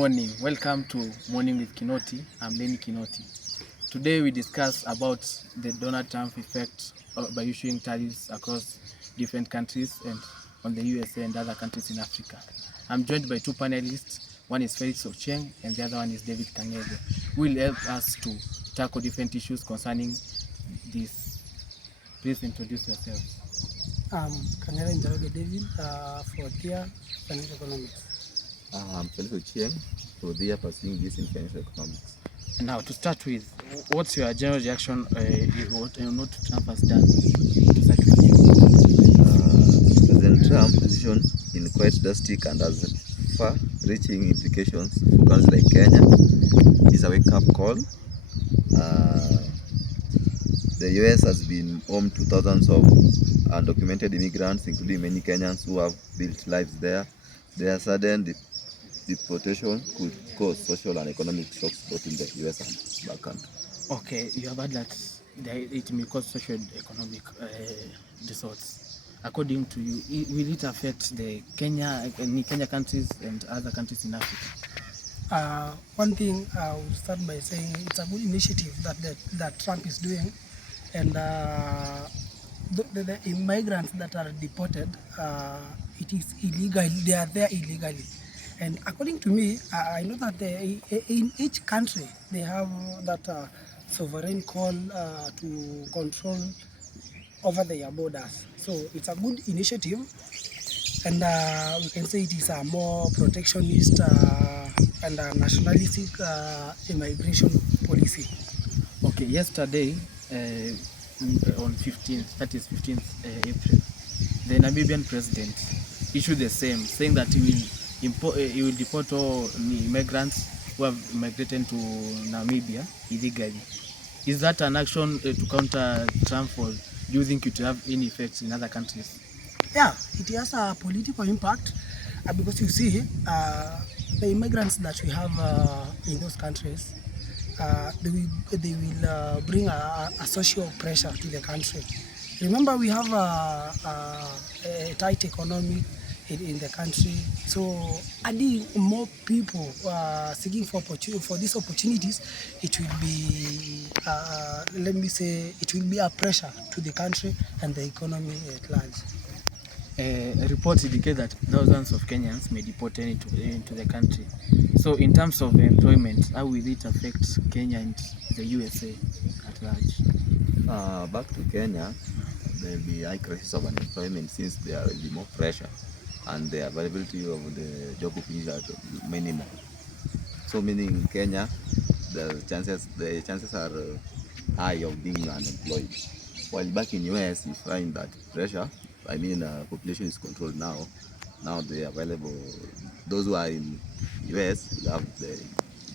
morning. Welcome to Morning with Kinoti. I'm Lenny Kinoti. Today we discuss about the Donald Trump effect by issuing tariffs across different countries and on the USA and other countries in Africa. I'm joined by two panelists. One is Felix Ocheng and the other one is David Kangebe, who will help us to tackle different issues concerning this. Please introduce yourselves. Kangebe Njoroge David, fourth year financial economics. I'm Felix Ocheng, so they are pursuing this in financial economics. Now, to start with, what's your general reaction what Trump has done to start with you? President Trump's decision is quite drastic and has far-reaching implications for countries like Kenya. It's a wake-up call. The US has been home to thousands of undocumented immigrants, including many Kenyans who have built lives there. Their sudden deportation could cause social and economic shocks both in the US and back country. Okay, you have heard that it may cause social economic disorders. According to you, will it affect the Kenya countries and other countries in Africa? One thing I will start by saying it's a good initiative that Trump is doing, and the immigrants that are deported, it is illegal. They are there illegally. And according to me, I know that in each country they have that sovereign call to control over their borders. So it's a good initiative, and we can say it is a more protectionist and a nationalistic immigration policy. Okay, yesterday on 15th April, the Namibian president issued the same, saying that he will deport all immigrants who have migrated to Namibia illegally. Is that an action to counter Trump, or do you think it will have any effects in other countries? Yeah, it has a political impact because you see the immigrants that we have in those countries, they will bring a social pressure to the country. Remember, we have a tight economy in the country, so adding more people seeking for these opportunities, it will be let me say, it will be a pressure to the country and the economy at large. Reports indicate that thousands of Kenyans may be deported into the country. So in terms of employment, how will it affect Kenya and the USA at large? Back to Kenya, there will be high crisis of unemployment since there will be more pressure and the availability of the job opportunities are minimal. So meaning in Kenya, the chances are high of being unemployed. While back in US, you find that pressure, population is controlled now. Now they are available. Those who are in US will have the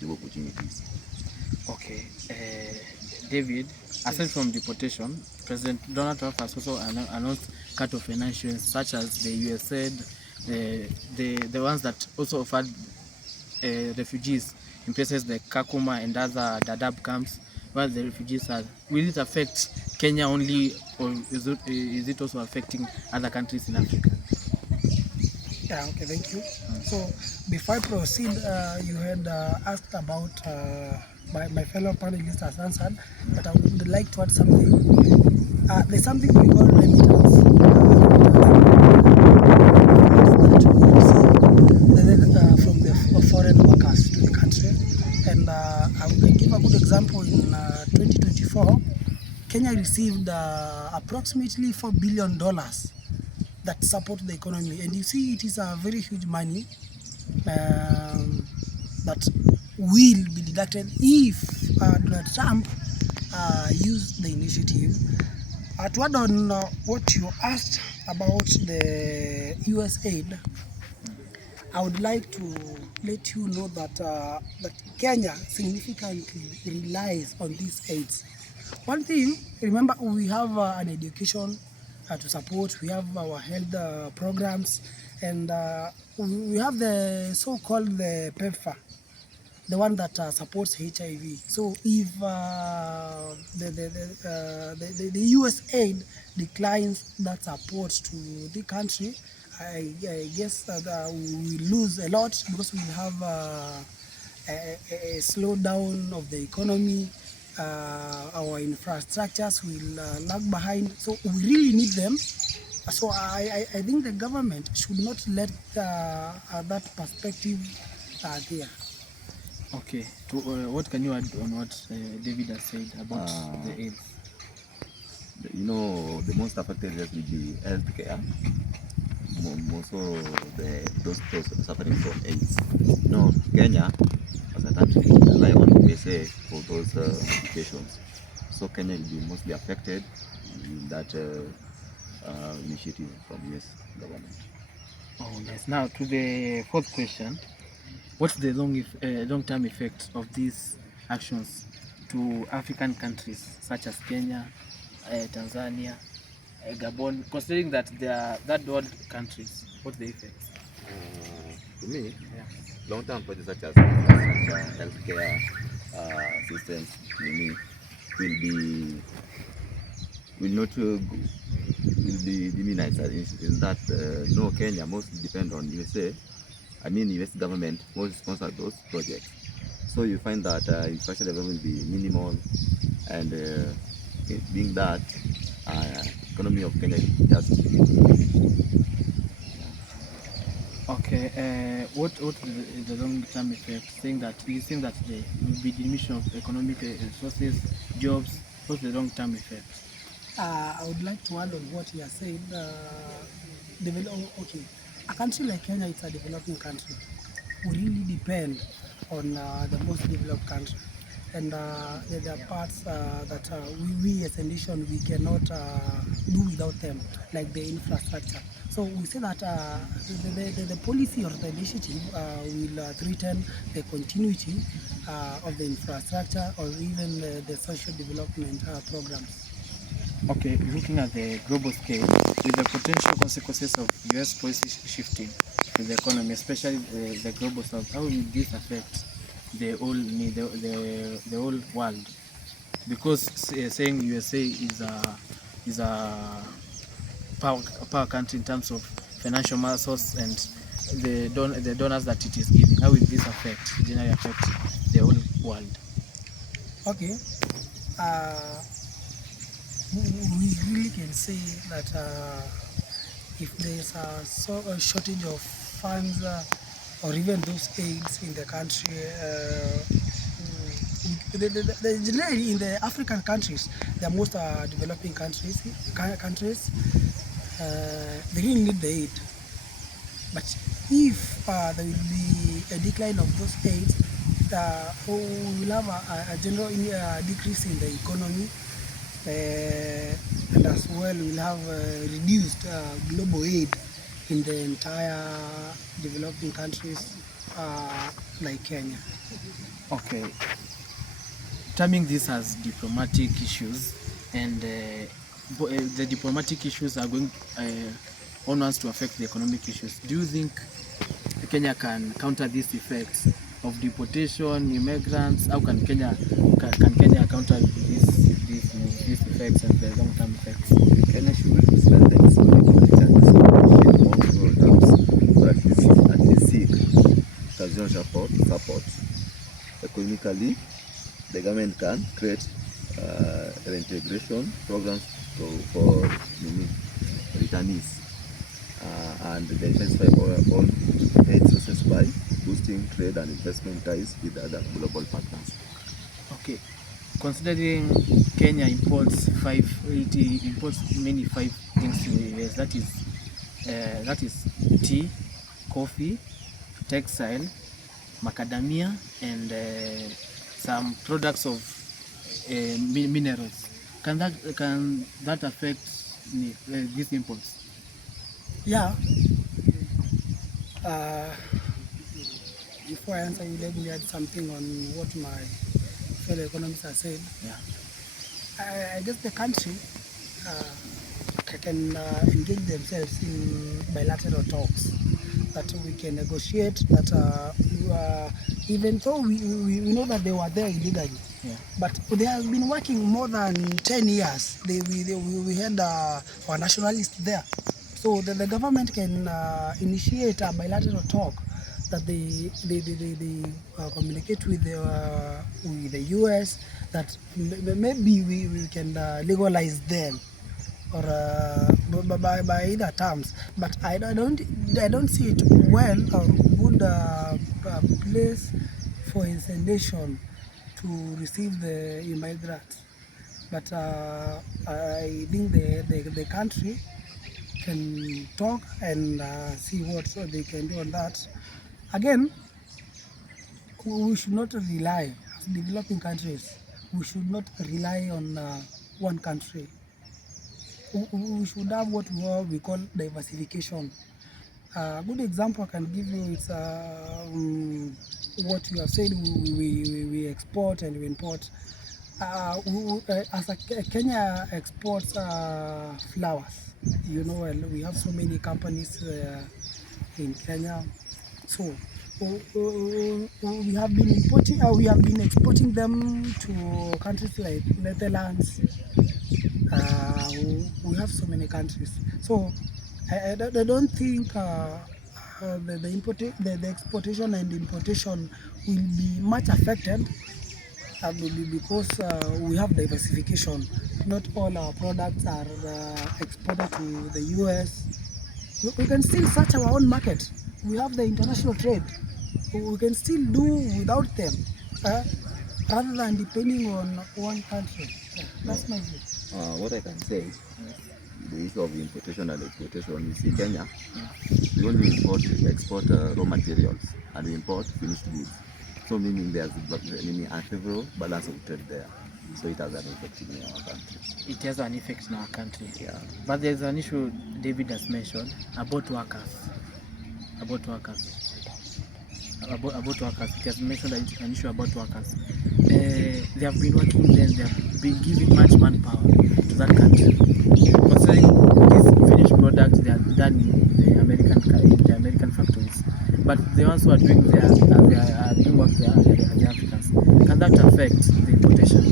job opportunities. Okay, David, aside from deportation, President Donald Trump has also announced cut of financials, such as the USAID, the ones that also offered refugees in places like Kakuma and other Dadaab camps where the refugees are. Will it affect Kenya only, or is it also affecting other countries in Africa? Yeah, okay, thank you. So before I proceed, you had asked about my fellow panelists has answered, but I would like to add something. There's something we call remittance. From the foreign workers to the country, and I will give a good example. In 2024, Kenya received approximately $4 billion that support the economy, and you see it is a very huge money that will be deducted if Donald Trump used the initiative. To add on what you asked about the US aid, I would like to let you know that Kenya significantly relies on these aids. One thing, remember, we have an education to support, we have our health programs, and we have the so-called the PEPFAR, the one that supports HIV. So if the US aid declines that support to the country, I guess that we lose a lot, because we have a slowdown of the economy. Our infrastructures will lag behind. So we really need them. So I think the government should not let that perspective there. Okay, what can you add on what David has said about the AIDS? You know, the most affected areas will be healthcare. Most of those suffering from AIDS. You know, Kenya as a country rely on USA for those medications. So Kenya will be mostly affected in that initiative from US government. Oh, nice. Now to the fourth question. What's the long-term effect of these actions to African countries such as Kenya, Tanzania, Gabon, considering that they are third world countries? What's the effect? To me, Yeah. long-term projects such as infrastructure, healthcare systems, to me, will not will be demonized in that no, Kenya mostly depend on USA. I mean, US government mostly sponsor those projects. So you find that infrastructure development will be minimal, and it being that economy of Kenya will just Okay. What is the long-term effect? Saying that you think that there will be diminution of economic resources, jobs. What's the long-term effect? I would like to add on what he has said. Okay, a country like Kenya, it's a developing country. We really depend on the most developed country, and there are parts that we as a nation we cannot do without them, like the infrastructure. So we say that the policy or the initiative will threaten the continuity of the infrastructure or even the social development programs. Okay, looking at the global scale, with the potential consequences of US policy shifting to the economy, especially the global south, how will this affect the whole world? Because saying USA is a power country in terms of financial muscles and the donors that it is giving, how will this generally affect the whole world? Okay. We really can say that if there's a shortage of funds or even those aids in the country, generally in the African countries, the most developing countries, they really need the aid. But if there will be a decline of those aids, we will have a general decrease in the economy, and as well we'll have reduced global aid in the entire developing countries like Kenya. Okay, terming this as diplomatic issues, and the diplomatic issues are going on us to affect the economic issues. Do you think Kenya can counter these effects of deportation, immigrants? How can Kenya counter these effects and the long-term effects? Kenya should strengthen its economic programs, or at least seek transitional support. Economically, the government can create reintegration programs for returnees and intensify all aid sources by boosting trade and investment ties with other global partners. Okay, considering Kenya imports many five things to the US. That is tea, coffee, textile, macadamia, and some products of minerals. Can that affect these imports? Yeah. Before I answer you, let me add something on what my fellow economists have said. Yeah. I guess the country can engage themselves in bilateral talks that we can negotiate, that even though we know that they were there illegally, Yeah. but they have been working more than 10 years. We had our nationalists there. So the government can initiate a bilateral talk that they communicate with the US, that maybe we can legalize them, or by either terms. But I don't see it well or good place for installation to receive the immigrants. But I think the country can talk and see what they can do on that. Again, we should not rely, as developing countries, we should not rely on one country. We should have what we call diversification. A good example I can give you is what you have said, we export and we import. Kenya exports flowers. You know, and we have so many companies in Kenya. So we have been importing, we have been exporting them to countries like Netherlands. We have so many countries. So I don't think the exportation and importation will be much affected because we have diversification. Not all our products are exported to the US. We can still search our own market. We have the international trade. We can still do without them, rather than depending on one country. Yeah, that's my view. What I can say, the issue of importation and exportation, you see Kenya, we only export raw materials and we import finished goods. So meaning there's unfavorable balance of trade there. So it has an effect in our country. It has an effect in our country. Yeah. But there's an issue David has mentioned about workers. About workers. It has mentioned an issue about workers. They have been working there, they have been giving much manpower to that country. Considering these finished products, they are done in the American factories. But the ones who are doing doing work there are the Africans. Can that affect the importation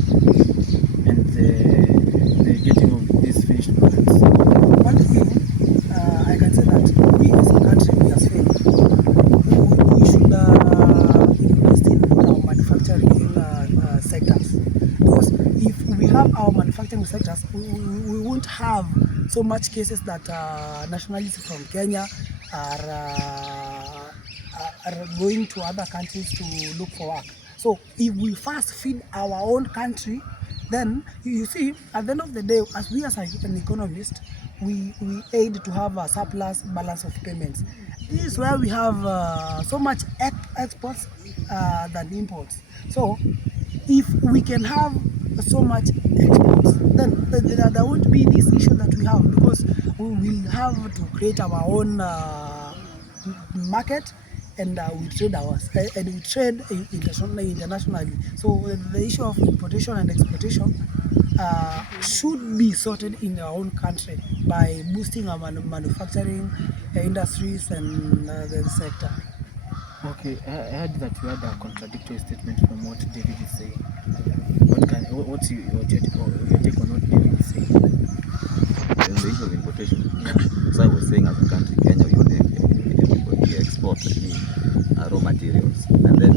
and the getting of these finished products? One thing I can say that we as a country, we as failed. We should invest in our manufacturing sectors, because if we have our manufacturing sectors, we won't have so much cases that nationalists from Kenya are going to other countries to look for work. So if we first feed our own country, then you see, at the end of the day, as an economist, we aid to have a surplus balance of payments. This is where we have so much exports than imports. So if we can have so much exports, then there won't be this issue that we have, because we will have to create our own market, and we trade ours, and we trade internationally. So the issue of importation and exportation should be sorted in our own country by boosting our manufacturing industries and the sector. Okay, I heard that you had a contradictory statement from what David is saying. What's your take on what David is saying? In the issue of importation, so I was saying as a country, Kenya, we only export raw materials and then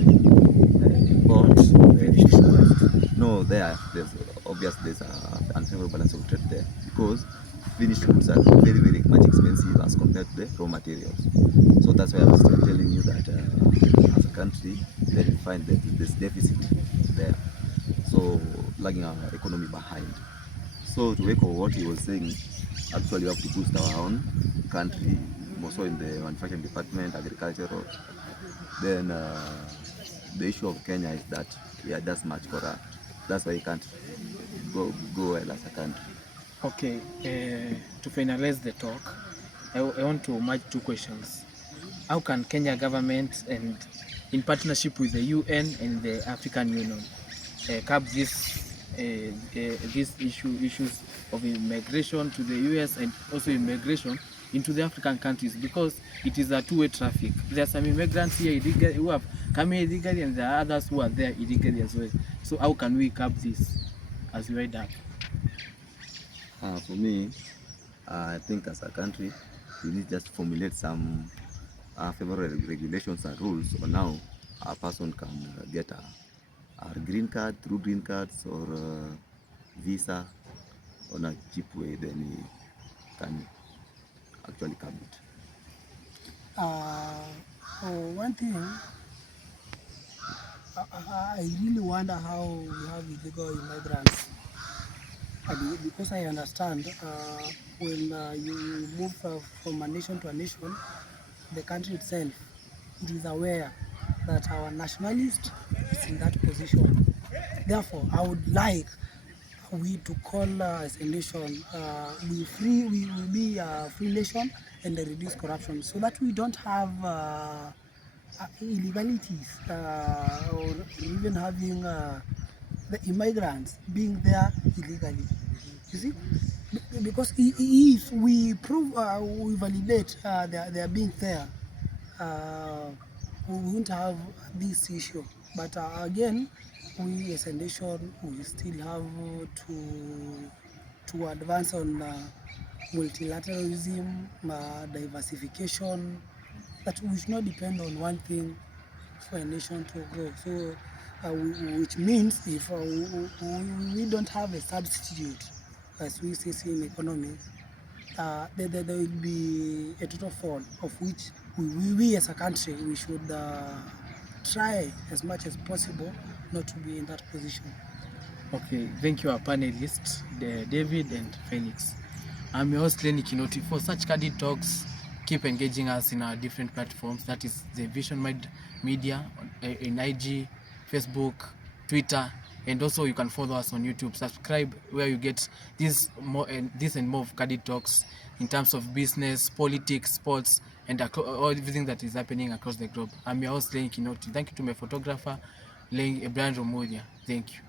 import finished goods. No, there's an unfavorable balance of trade there, because finished goods are very, very much expensive as compared to the raw materials. So that's why I was telling you that as a country, then we find that there's deficit there, so lagging our economy behind. So to echo what he was saying, actually we have to boost our own country, more so in the manufacturing department, agricultural. Then the issue of Kenya is that we are just much corrupt. That's why we can't go well as a country. Okay, to finalize the talk, I want to merge two questions. How can Kenya government, and in partnership with the UN and the African Union, curb these issues of immigration to the US and also immigration into the African countries, because it is a two-way traffic. There are some immigrants here illegally who have come here illegally, and there are others who are there illegally as well. So how can we curb this as we ride up? For me, I think as a country, we need just to formulate some favorable regulations and rules on how a person can get a green card through green cards or visa on a cheap way, then he can actually come it. One thing, I really wonder how we have illegal immigrants. Because I understand when you move from a nation to a nation, the country itself, it is aware that our nationalist is in that position. Therefore, I would like we to call as a nation, we will be a free nation and reduce corruption so that we don't have illegalities or even having the immigrants being there illegally. You see, because if we prove, we validate their being there, uh, we won't have this issue. But again, we as a nation, we still have to advance on multilateralism, diversification, that we should not depend on one thing for a nation to grow. So, which means if we don't have a substitute, as we say in economics, there will be a total fall, of which we as a country, we should try as much as possible not to be in that position. Okay, thank you, our panelists, David and Felix. I'm your host, Lenny Kinoti. For such candid talks, keep engaging us in our different platforms. That is the Vision Media in IG, Facebook, Twitter, and also you can follow us on YouTube. Subscribe where you get this and more of candid talks in terms of business, politics, sports, and all everything that is happening across the globe. I'm your host, Lenny Kinoti. Thank you to my photographer, Brian Romodia. Thank you.